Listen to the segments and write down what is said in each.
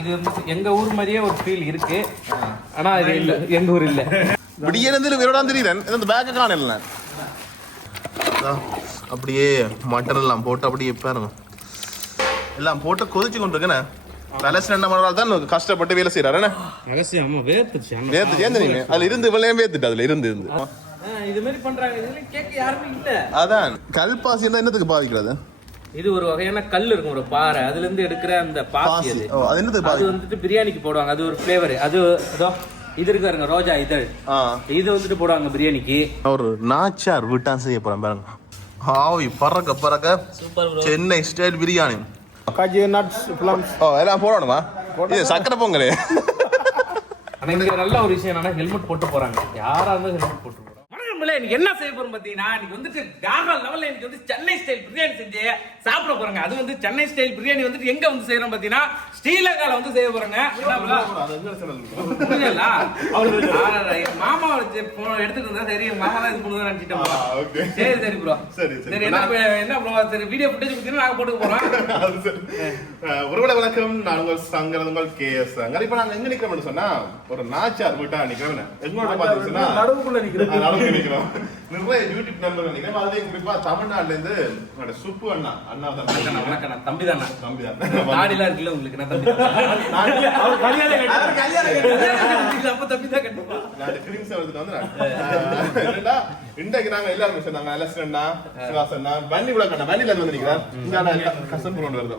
இது வந்து எங்க ஊர் மாதிரியே ஒரு ஃபீல் இருக்கு. ஆனா அது இல்ல, எங்க ஊர் இல்ல. விடியனந்தில் விரோடான் தெரியுறேன் இந்த பேக்கை காணல. அப்படியே மட்டன் எல்லாம் போட்டு அப்படியே பாருங்க, எல்லாம் போட்டு கொதிச்சு கொண்டு இருக்கேன். தலைசி 2 மணி நேரம் தான் கஷ்டப்பட்டு வேலை செய்யறாரு. அதுல இருந்து இவ்வளவு வேத்துட்டு அதுல இருந்து இது மாதிரி பண்றாங்க. இதுல கேட்க யாருமே இல்ல. அதான் கல்பாசி தான் என்னத்துக்கு பாவிக்கிறது? இது ஒரு வகையான கல் இருக்கும், ஒரு பாறை, அதுல இருந்து எடுக்கிற அந்த பாசி. அது என்னத்துக்கு? அது வந்துட்டு பிரியாணிக்கு போடுவாங்க. அது ஒரு ஃபிளேவர். அது இது இருக்காருங்க, ரோஜா இதழ், இது வந்துட்டு போடுவாங்க பிரியாணிக்கு. ஒரு நாச்சார் விட்டான் செய்ய போறேன் பாருங்க. ஆவி பறக்க பறக்க சென்னை ஸ்டைல் பிரியாணி. எல்லாம் போடணுமா? இது சக்கரை பொங்கல். ஆனா இங்க நல்ல ஒரு விஷயம் என்னன்னா ஹெல்மெட் போட்டு போறாங்க. யாரா இருந்தாலும் ஹெல்மெட் போட்டு போறாங்க. எனக்கு என்ன செய்ய போறோம் பாத்தீங்கன்னா, இன்னைக்கு வந்துட்டு வேற லெவல்ல எனக்கு வந்து சென்னை ஸ்டைல் பிரியாணி செஞ்சு சாப்பிட போறாங்க. அது வந்து சென்னை ஸ்டைல் பிரியாணி வந்துட்டு எங்க வந்து செய்யறோம் பாத்தீங்கன்னா, ஸ்ரீலங்கால வந்து செய்ய போறாங்க. மாமா எடுத்துட்டு இருந்தா சரி, மாமா தான் இது பண்ணுதான் நினைச்சிட்டோம். சரி சரி ப்ரோ, சரி என்ன ப்ரோ, சரி வீடியோ ஃபுட்டேஜ் கொடுத்தீங்கன்னா நாங்க போட்டு போறோம். ஒருவேளை வணக்கம், நான் உங்கள் சங்கர், உங்கள் கேஎஸ் சங்கர். இப்ப நாங்க எங்க நிக்கிறோம்னு சொன்னா, ஒரு நாச்சார் வீட்டா நிக்கிறோம். எங்களோட பாத்தீங்கன்னா நடுவுக்குள்ள நிக்கிறோம். நிறைய யூடியூப் நம்பர் நினைக்கிறேன். அதுலயும் குறிப்பா தமிழ்நாட்டுல இருந்து சுப்பு அண்ணா தம்பி தான் நாடிலாம் இருக்குல்ல உங்களுக்கு. நான் தம்பி அப்ப தம்பி தான் கட்டுப்பா. இன்றைக்கு நாங்க எல்லாரும் சொன்னாங்க, அலசனா சிவாசனா வண்டி கூட கட்ட வண்டியில இருந்து வந்து நிக்கிறார். கசன் ப்ரோ வருது,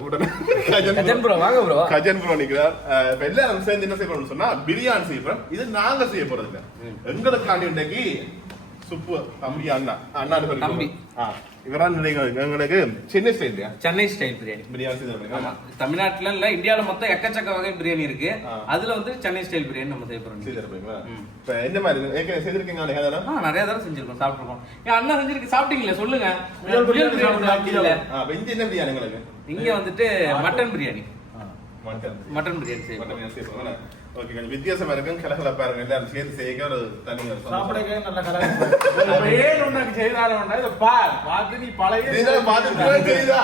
கஜன் ப்ரோ வாங்க ப்ரோ, கஜன் ப்ரோ நிக்கிறார். இப்ப எல்லாரும் சேர்ந்து என்ன செய்ய போறோம்னு சொன்னா, பிரியாணி செய்ய போறோம். இது நாங்க செய்ய போறது இல்ல, எங்களுக்காண்டி இன்றைக்கு சுப்பு தம்பி அண்ணா தம்பி இவரான் எங்களுக்கு சென்னை ஸ்டைல் சென்னை ஸ்டைல் பிரியாணி பிரியாணி. தமிழ்நாட்டுல இல்ல, இந்தியாவில மொத்தம் எக்கச்சக்க வகை பிரியாணி இருக்கு. அதுல வந்து சென்னை ஸ்டைல் பிரியாணி நம்ம செய்ய போறோம். என்ன மாதிரி செய்திருக்கீங்க? நிறைய தடவை செஞ்சிருக்கோம், சாப்பிட்டுருக்கோம். என் அண்ணா செஞ்சிருக்கு, சாப்பிட்டீங்களா? சொல்லுங்க. என்ன பிரியாணி உங்களுக்கு? இங்க வந்துட்டு மட்டன் பிரியாணி. மட்டன் பிரியாணி செய்யணும். ஓகே, கொஞ்சம் வித்தியாசமா இருக்கும், கலகலப்பா இருக்கும். எல்லாரும் சேர்த்து செய்ய ஒரு தனி சாப்பிடவே நல்ல கலகலப்பா. ஏன் உனக்கு செய்தாலும் இத பார் பாத்து நீ பழைய இத பாத்து தெரியுதா?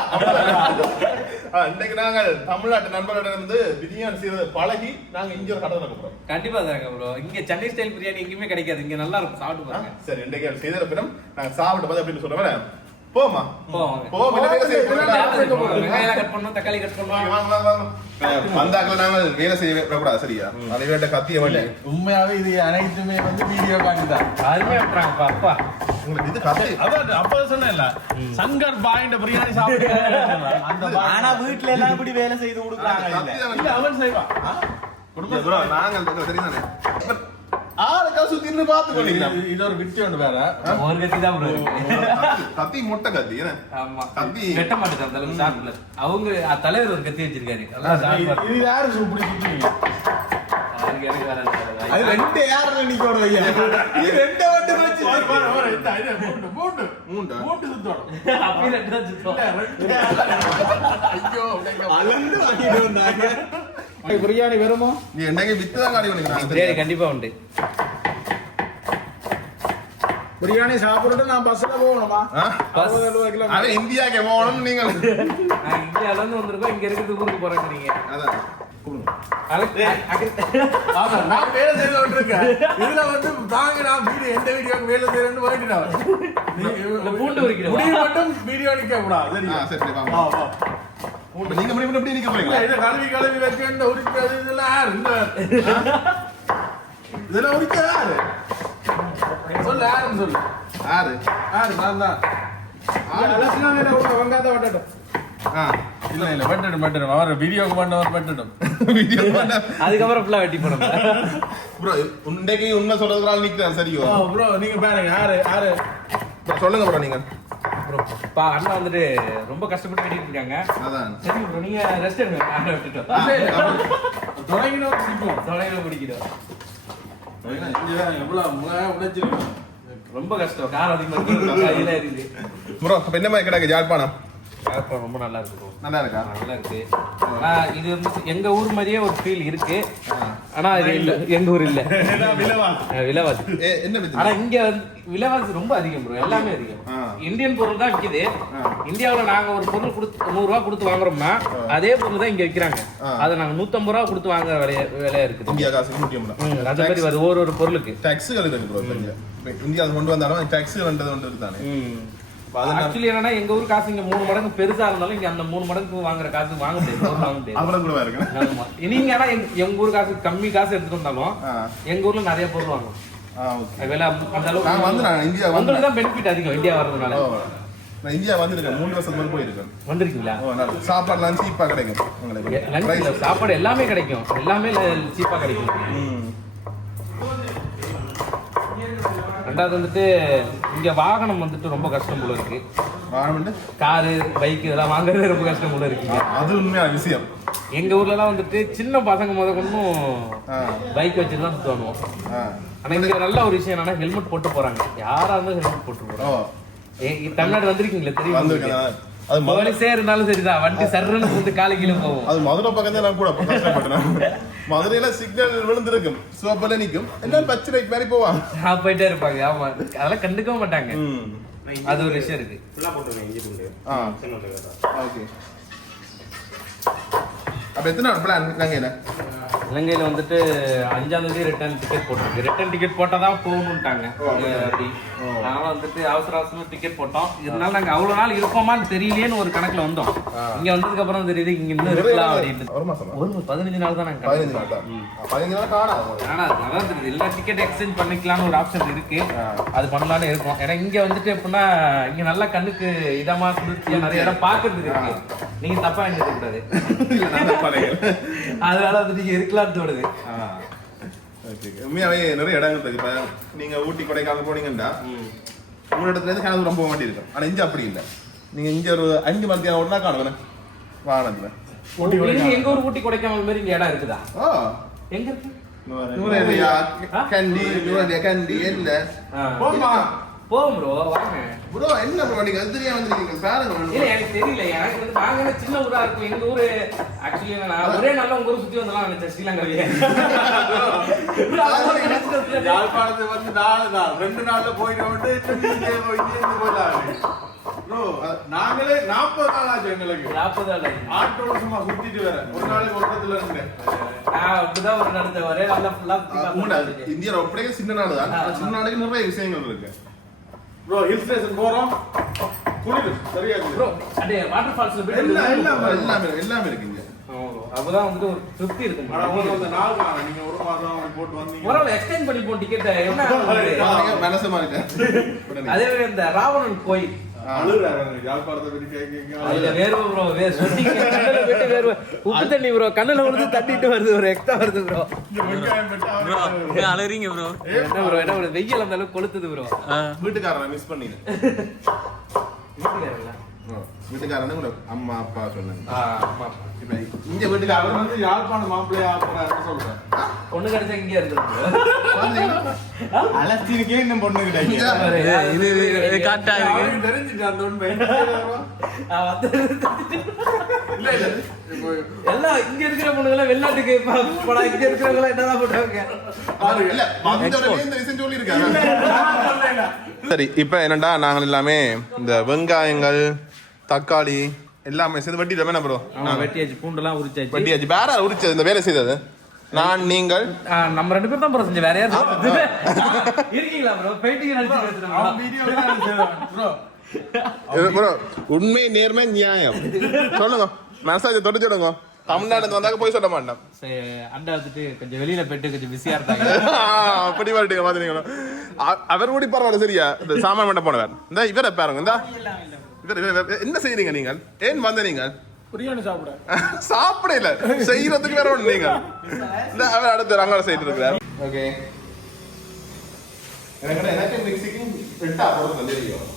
இன்னைக்கு நாங்க தமிழ்நாட்டு நண்பர்களிடம் இருந்து பிரியாணி செய்யறது பழகி நாங்க இங்க ஒரு கடை நடக்க போறோம். கண்டிப்பா தாங்க ப்ரோ, இங்க சென்னை ஸ்டைல் பிரியாணி எங்கேயுமே கிடைக்காது, இங்க நல்லா இருக்கும், சாப்பிட்டு பாருங்க. சரி, இன்னைக்கு செய்த பிறம் நாங்க சாப்பிட்டு பார்த்து அப்படின்னு சொல்றேன். போமா வெங்காயம் கட் பண்ணணும், தக்காளி கட் பண்ணணும். வந்தாக்கள நாம வேலை செய்ய கூடாது, சரியா? அதை கத்திய வேண்டிய உண்மையாவே இது அனைத்துமே வந்து வீடியோ காண்டிதான் அருமையா விட்டுறாங்கப்பா. அப்பா உங்களுக்கு இது கத்தி அதான் அப்ப சொன்னேன்ல, சங்கர் பாயிண்ட பிரியாணி சாப்பிட்டு. ஆனா வீட்டுல எல்லாம் இப்படி வேலை செய்து கொடுக்குறாங்க. அவன் செய்வான் குடும்பம். நாங்கள் தெரியுதானே ஆளுக்காக சுத்தி பார்த்து கொள்ளிக்கலாம். இது ஒரு விட்டு ஒன்று வேற, ஒரு கத்தி தான் கத்தி, மொட்டை கத்தி. ஆமா, கத்தி வெட்ட மாட்டேன் அந்த அளவுக்கு சாப்பிடல. அவங்க தலைவர் ஒரு கத்தி வச்சிருக்காரு. இது யாரு இப்படி சுத்துவீங்க? அது ரெண்டு யாரு நிக்கோட வையா, இது ரெண்டு வட்டு வச்சு மூண்டு மூண்டு மூண்டு சுத்தணும். அப்படி ரெண்டு தான் சுத்தம். ஐயோ அலந்து வாங்கிட்டு வந்தாங்க. பிரியாணி வருமோ? நீ என்னங்க வித்து தான் காடி பண்ணிக்கிறாங்க. பிரியாணி கண்டிப்பா உண்டு. பிரியாணி சாப்பிட்டு நான் பஸ்ல போகணுமா? அவன் இந்தியாவுக்கு போகணும். நீங்க இந்தியால இருந்து வந்திருக்கோம், இங்க இருக்கிறது ஊருக்கு போறேன். நீங்க அதான் நான் வேலை செய்ய விட்டுருக்கேன். இதுல வந்து தாங்க நான் வீடியோ எந்த வீடியோக்கு வேலை செய்யறேன்னு வேண்டிட்டு பூண்டு உரிக்கிறேன். முடிவு மட்டும் வீடியோ நிக்க கூடாது, சரியா? சரி நீங்க முடிவு எப்படி நிக்க போறீங்களா? இத கழுவி வச்சு இந்த உரிக்கிறது இதெல்லாம் யாரு? இதெல்லாம் உரிக்க யாரு? சொல்லு, யாருன்னு சொல்லு. யாரு? யாரு? நான் தான். வெங்காயத்தை வெட்டட்டும். இல்ல இல்ல வெட்டட்டும் வெட்டட்டும். அவர் வீடியோக்கு பண்ணவர் வெட்டட்டும். வீடியோ அதுக்கப்புறம் ஃபுல்லா வெட்டி போடுங்க ப்ரோ. உண்டைக்கு உண்மை சொல்றதுனால நிக்கிறேன், சரியோ ப்ரோ? நீங்க பாருங்க, யாரு யாரு சொல்லுங்க ப்ரோ. நீங்க பா அண்ணா வந்துட்டு ரொம்ப கஷ்டப்பட்டு வெட்டிட்டு இருக்காங்க. அதான் சரி ப்ரோ, நீங்க ரெஸ்ட் எடுங்க. அண்ணா விட்டுட்டோம். தொலைகினோ பிடிக்கும், தொலைகினோ பிடிக்கிறோம். எவ்வளவு உடைச்சிருக்கோம், ரொம்ப கஷ்டம். காரம் அதிகமா இருக்கு ப்ரோ. அப்ப என்ன மாதிரி கிடக்கு ஜாழ்ப்பாணம்? ஜாழ்ப்பாணம் ரொம்ப நல்லா இருக்கு ப்ரோ. நல்லா இருக்கா? நல்லா இருக்கு. இது வந்து எங்க ஊர் மாதிரியே ஒரு ஃபீல் இருக்கு. ஆனா இது இல்ல எங்க ஊர் இல்ல விலைவாசி. என்ன ஆனா இங்க விலைவாசி ரொம்ப அதிகம் ப்ரோ, எல்லாமே அதிகம். இந்தியன் பொருள் தான் விக்குது. இந்தியாவுல நாங்க ஒரு பொருள் கொடுத்து 100 ரூபாய் கொடுத்து வாங்குறோம்னா அதே பொருள் தான் இங்க விக்கிறாங்க. அதை நாங்க 150 ரூபாய் கொடுத்து வாங்குற விலையா இருக்குது. இந்தியா காசு 150. அதே மாதிரி வருது ஒரு பொருளுக்கு டாக்ஸ்கள் இருக்கு ப்ரோ. இந்தியாவுக்கு கொண்டு வந்தாலும் டாக்ஸ் வந்தது ஒன்று இருக்குதானே. ஆக்சுவலி என்னன்னா எங்க ஊர் காசு இங்க 3 மடங்கு பெருசா இருந்தாலும் இங்க அந்த 3 மடங்கு வாங்குற காசு வாங்க முடியாது. அவ்வளவு கூட இருக்கு. நீங்க ஆனா எங்க ஊர் காசு கம்மி காசு எடுத்துட்டு வந்தாலும் எங்க ஊர்ல நிறைய பொருள் வாங்குவோம். விலை அந்த அளவுக்கு உங்களுக்கு தான் பெனிஃபிட் அதிகம் இந்தியா வர்றதுனால. நான் இந்தியா வந்திருக்கேன் 3 வருஷத்துக்கு போயிருக்கேன். வந்திருக்கீங்களா? சாப்பாடுலாம் சீப்பா கிடைக்கும் உங்களுக்கு. சாப்பாடு எல்லாமே கிடைக்கும், எல்லாமே சீப்பா கிடைக்கும். ரெண்டாவது வந்துட்டு இங்க வாகனம் வந்துட்டு ரொம்ப கஷ்டம் போல இருக்கு. காரு பைக் இதெல்லாம் வாங்குறது ரொம்ப கஷ்டம் போல இருக்கு. அது உண்மையான விஷயம். எங்க ஊர்ல எல்லாம் வந்துட்டு சின்ன பசங்க கொண்டும் பைக் வச்சுட்டு தான் சுத்துவானுவோம். ஆனா இங்க நல்ல ஒரு விஷயம் என்னன்னா ஹெல்மெட் போட்டு போறாங்க. யாரா இருந்தாலும் ஹெல்மெட் போட்டு போறாங்க. தமிழ்நாடு வந்திருக்கீங்களா தெரியும்? அது போலீஸே இருந்தாலும் சரிதான், வண்டி சர்றன்னு வந்து காலை கீழே போகும். அது மதுரை பக்கம் தான் நான் கூட கஷ்டப்பட்டேன். மதுரையில சிக்னல் விழுந்திருக்கும், சிவப்புல நிக்கும், எல்லாம் பச்சை லைட் மாதிரி போவாங்க, போயிட்டே இருப்பாங்க. ஆமா, அதெல்லாம் கண்டுக்கவும் மாட்டாங்க. அது ஒரு விஷயம் இருக்கு. ஓகே. அப்ப எத்தனை நாள் பிளான் இலங்கையில? இலங்கையில வந்துட்டு 5ஆம் தேதி ரிட்டர்ன் டிக்கெட் போட்டிருக்கு. ரிட்டர்ன் டிக்கெட் போட்டாதான் போகணும்ட்டாங்க. அப்படி நாங்க வந்துட்டு அவசர டிக்கெட் போட்டோம். இதனால நாங்க அவ்வளவு நாள் இருப்போமான்னு தெரியலையேன்னு ஒரு கணக்குல வந்தோம். இங்க வந்ததுக்கு அப்புறம் தெரியுது இங்க இன்னும் இருக்கலாம் அப்படின்னு. ஒரு 15 நாள் தான் நாங்க. 15 நாள் காணாது. அதான் தெரியுது. இல்ல டிக்கெட் எக்ஸ்சேஞ்ச் பண்ணிக்கலாம்னு ஒரு ஆப்ஷன் இருக்கு, அது பண்ணலான்னு இருக்கும். ஏன்னா இங்க வந்துட்டு எப்படின்னா இங்க நல்லா கண்ணுக்கு இதமா குளிர்ச்சியா நிறைய இடம் பாக்குறதுக்கு இருக்கு. நீங்க தப்பா நினைக்க கூடாது. அதனால வந்துட்டு இங்க இருக்கலாம்னு தோணுது. உண்மையாவே நிறைய இடங்கள் இருக்கு. இப்ப நீங்க ஊட்டி கொடைக்கானல் போனீங்கன்னா 3 இடத்துல இருந்து கனவு ரொம்ப மாட்டி இருக்கும். ஆனா இங்க அப்படி இல்லை. நீங்க இங்க ஒரு 5 மணி நேரம் ஒன்னா காணுவேன் வாகனத்துல. எங்க ஊர் ஊட்டி கொடைக்கானல் மாதிரி இங்க இடம் இருக்குதா? எங்க இருக்கு? கண்டி இல்ல போவோம் ப்ரோ, வாங்க ப்ரோ. என்ன ப்ரோ நீங்க எதிரியா வந்திருக்கீங்க பாருங்க. இல்ல எனக்கு தெரியல, எனக்கு வந்து நாங்க சின்ன ஊரா இருக்கும். எங்க ஊரு ஆக்சுவலி நான் ஒரே நாள்ல உங்க ஊர் சுத்தி வந்தலாம் நினைச்சேன். ஸ்ரீலங்காவிலே யாழ்ப்பாணத்துக்கு வந்து 2 நாள்ல போயிட்டு போயிடலாம் ப்ரோ. நாங்களே 40 நாள் ஆச்சு. எங்களுக்கு 40 நாள் ஆட்டோட சும்மா சுத்திட்டு வர ஒரு நாளைக்கு ஓட்டத்துல இருந்தேன். அப்படிதான் ஒரு நடந்த ஒரே நாள்ல ஃபுல்லா இந்தியாவில் அப்படியே சின்ன நாடு தான். சின்ன நாடுக்கு நிறைய விஷயங்கள் இருக்கு ப்ரோ. ஹில் ஸ்டேஷன் போறோம், குளிர் சரியா ப்ரோ. அடே வாட்டர் ஃபால்ஸ்ல எல்லாமே இருக்கு இங்க. அப்பதான் வந்து ஒரு திருப்தி இருக்கும். அந்த நாள் நீங்க ஒரு மாதம் போட்டு வந்தீங்க. ஒரு எக்ஸ்டெண்ட் பண்ணி போட்டு டிக்கெட் என்ன மனசு மாறிட்டேன். அதே மாதிரி இந்த ராவணன் கோயில் உப்பு தண்ணி ப்ரோ கண்ணுல விழுந்து தட்டிட்டு வருது, ஒரு எக்ஸ்ட்ரா வருது ப்ரோ. அழறீங்க ப்ரோ. என்ன ப்ரோ, என்ன ப்ரோ, வெயில் அந்த அளவுக்கு கொளுத்துது ப்ரோ. வீட்டுக்காரன் மிஸ் பண்ணினேன். வீட்டுக்காரன் கூட அம்மா அப்பா சொன்னாங்க. இங்க வீட்டுக்காரன் வந்து யாழ்ப்பாணம் மாப்பிள்ளையா சொல்றேன். பொண்ணு கிடைச்சா இங்கே இருக்கு அலஸ்தீனுக்கே இன்னும் பொண்ணு கிடையாது. தெரிஞ்சுட்டு அந்த உண்மை எல்லாம் இங்க இருக்கிற பொண்ணுங்கள வெளிநாட்டுக்கு போனா இங்க இருக்கிறவங்க என்னதான் பண்ணுவாங்க. சரி, இப்ப என்னடா நாங்கள் எல்லாமே இந்த வெங்காயங்கள் தக்காளி எல்லாமே சேர்ந்து வெட்டிட்டோம். என்ன ப்ரோ? வெட்டியாச்சு, பூண்டெல்லாம் உரிச்சாச்சு. வெட்டியாச்சு. வேற உரிச்சது இந்த வேலை செய்தது நான் நீங்கள் நம்ம 2 பேரும் தான் ப்ரோ செஞ்சோம். வேற யாரும் இருக்கீங்களா ப்ரோ? பெயிண்டிங் ப்ரோ உண்மை நேர்மை நியாயம் சொல்லுங்க. மெசேஜ் தொட்டு சொல்லுங்க. தமிழ்நாடு வந்தாக்க போய் சொல்ல மாட்டேன். அண்டா வந்துட்டு கொஞ்சம் வெளியில போயிட்டு கொஞ்சம் பிஸியா இருந்தாங்க. அப்படி வரட்டுங்க பாத்துறீங்களா? அவர் கூடி பரவாயில்ல. சரியா இந்த சாமான் மட்டும் போனவர் இந்த இவரை பாருங்க. இந்த இவர் என்ன செய்யறீங்க நீங்கள்? ஏன் வந்த நீங்கள்? பிரியாணி சாப்பிட சாப்பிட இல்ல செய்யறதுக்கு வேற ஒண்ணு. நீங்க இந்த அவர் அடுத்து ரங்கோட செய்து இருக்கிறார். ஓகே, எனக்கு மிக்சிக்கு ரெட்டா போடுறது தெரியும்.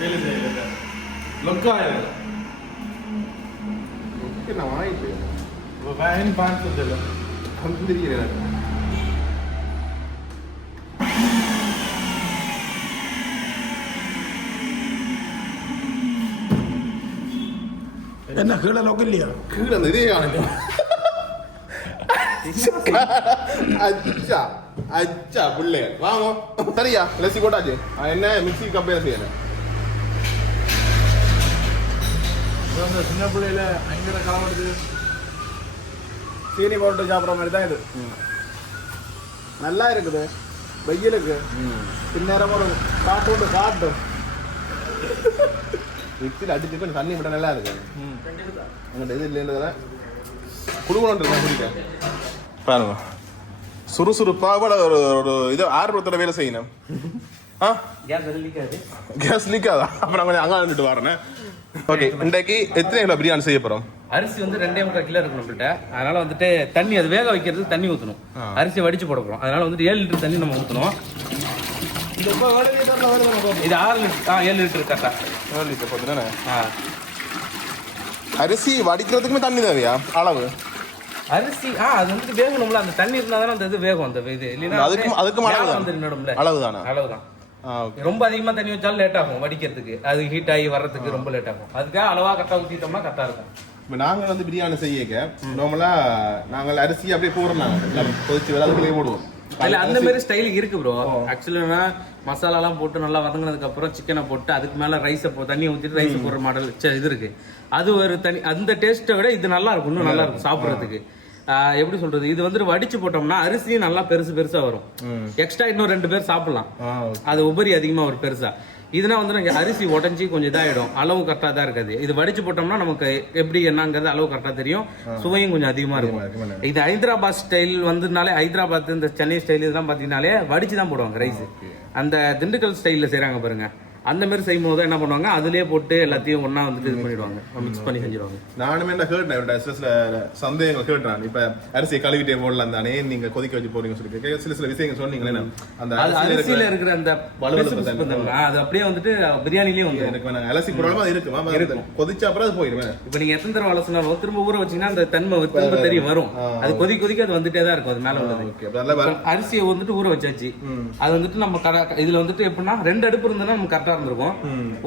வேலை செய்யல லொக்காயம் நான் வாங்கிட்டு வேன் பான் சொல்ல கொஞ்சம் தெரியல எனக்கு. என்ன கீழே லோக்கு இல்லையா? கீழே அந்த இதே காணும். அச்சா அச்சா பிள்ளைங்க வாங்க சரியா லெசி போட்டாச்சு. என்ன மிக்ஸி கம்பேர் செய்யணும். சின்ன பிள்ளையில அங்கே காவடுது சீனி போட்டு சாப்பிட்ற மாதிரி தான் இது. நல்லா இருக்குது வெயிலுக்கு. பின்னேரம் ஒரு காட்டு காட்டும் மிக்ஸியில் அடிச்சு போய் தண்ணி மட்டும் நல்லா இருக்கு. அங்கிட்ட இது இல்லைன்றதுல குடுக்கணும் குடிக்க பாருங்க. சுறுசுறுப்பாக ஒரு இது ஆர்வத்தோட வேலை செய்யணும். கேஸ் லீக்காதா? அப்புறம் கொஞ்சம் அங்கே வந்துட்டு வரேன். ஓகே, இன்றைக்கு எத்தனை கிலோ பிரியாணி செய்ய போறோம்? அரிசி வந்து 2.5 கிலோ இருக்கு நம்மள்ட்ட. அதனால வந்துட்டு தண்ணி அது வேக வைக்கிறதுக்கு தண்ணி ஊற்றணும். அரிசியை வடிச்சு போட போகிறோம். அதனால வந்துட்டு 7 லிட்டர் தண்ணி நம்ம ஊற்றணும். இது 6 லிட்டர் 7 லிட்டர் கரெக்டா 7 லிட்டர் போட்டுதானே? அரிசி வடிக்கிறதுக்குமே தண்ணி தேவையா அளவு? அரிசி அது வந்துட்டு வேகணும்ல. அந்த தண்ணி இருந்தா தானே அந்த இது வேகும். அந்த இது இல்லைன்னா அதுக்கும் அளவுதான். ரொம்ப அதிகமா தண்ணி வச்சாலும் லேட் ஆகும் வடிக்கிறதுக்கு. அது ஹீட் ஆகி வர்றதுக்கு ரொம்ப லேட் ஆகும். அதுக்காக அளவா கரெக்டா ஊத்திட்டோம்னா கரெக்டா இருக்கும். இப்போ நாங்கள் வந்து பிரியாணி செய்ய நார்மலா நாங்கள் அரிசி அப்படியே போடுறோம். கொதிச்சு விளாதுக்குள்ளே போடுவோம். இல்ல அந்த மாதிரி ஸ்டைல் இருக்கு ப்ரோ. ஆக்சுவலா மசாலா எல்லாம் போட்டு நல்லா வதங்கினதுக்கு அப்புறம் சிக்கனை போட்டு அதுக்கு மேல ரைஸை தண்ணி ஊற்றிட்டு ரைஸ் போடுற மாடல் இது இருக்கு. அது ஒரு தனி அந்த டேஸ்ட்டை விட இது நல்லா இருக்கும். இன்னும் நல்லா இருக்கும் சாப்பிட்றதுக்கு. எப்படி சொல்றது, இது வந்துட்டு வடிச்சு போட்டோம்னா அரிசியும் நல்லா பெருசா வரும். எக்ஸ்ட்ரா இன்னும் 2 பேர் சாப்பிடலாம். அது உபரி அதிகமா ஒரு பெருசா. இதுனா வந்து அரிசி உடஞ்சி கொஞ்சம் இதாயிடும். அளவு கரெக்டா தான் இருக்காது. இது வடிச்சு போட்டோம்னா நமக்கு எப்படி என்னங்கிறது அளவு கரெக்டா தெரியும். சுவையும் கொஞ்சம் அதிகமா இருக்கும். இது ஹைதராபாத் ஸ்டைல் வந்துனாலே, ஹைதராபாத் இந்த சென்னை ஸ்டைல் இதெல்லாம் பாத்தீங்கன்னாலே வடிச்சு தான் போடுவாங்க ரைஸ். அந்த திண்டுக்கல் ஸ்டைல்ல செய்யறாங்க பாருங்க. அந்த மாதிரி செய்யும் போது என்ன பண்ணுவாங்க, அதுலயே போட்டு எல்லாத்தையும் ஒன்னா வந்துட்டு இது பண்ணிடுவாங்க, மிக்ஸ் பண்ணி செஞ்சிருவாங்க. நானுமே என்ன கேட்டேன், சில சந்தேகங்கள் கேட்டேன். இப்ப அரிசியை கழுவிட்டே போடலாம் தானே, நீங்க கொதிக்க வச்சு போறீங்க சொல்லி சில விஷயங்கள் சொன்னீங்களே. அந்த அரிசியில இருக்கிற அந்த அது அப்படியே வந்துட்டு பிரியாணிலயே வந்து எனக்கு அலசி போடாம அது இருக்கு. கொதிச்ச அப்புறம் அது போயிடும். இப்ப நீங்க எத்தனை தடவை அலசினாலும் திரும்ப ஊற வச்சீங்கன்னா அந்த தன்மை திரும்ப தெரிய வரும். அது கொதிக்க அது வந்துட்டே தான் இருக்கும். அது மேல உள்ளது அரிசியை வந்துட்டு ஊற வச்சாச்சு. அது வந்துட்டு நம்ம இதுல வந்துட்டு எப்படின்னா 2 அடுப்பு இருந்ததுன்னா நம்ம கரெக்டா இருந்திருக்கும்.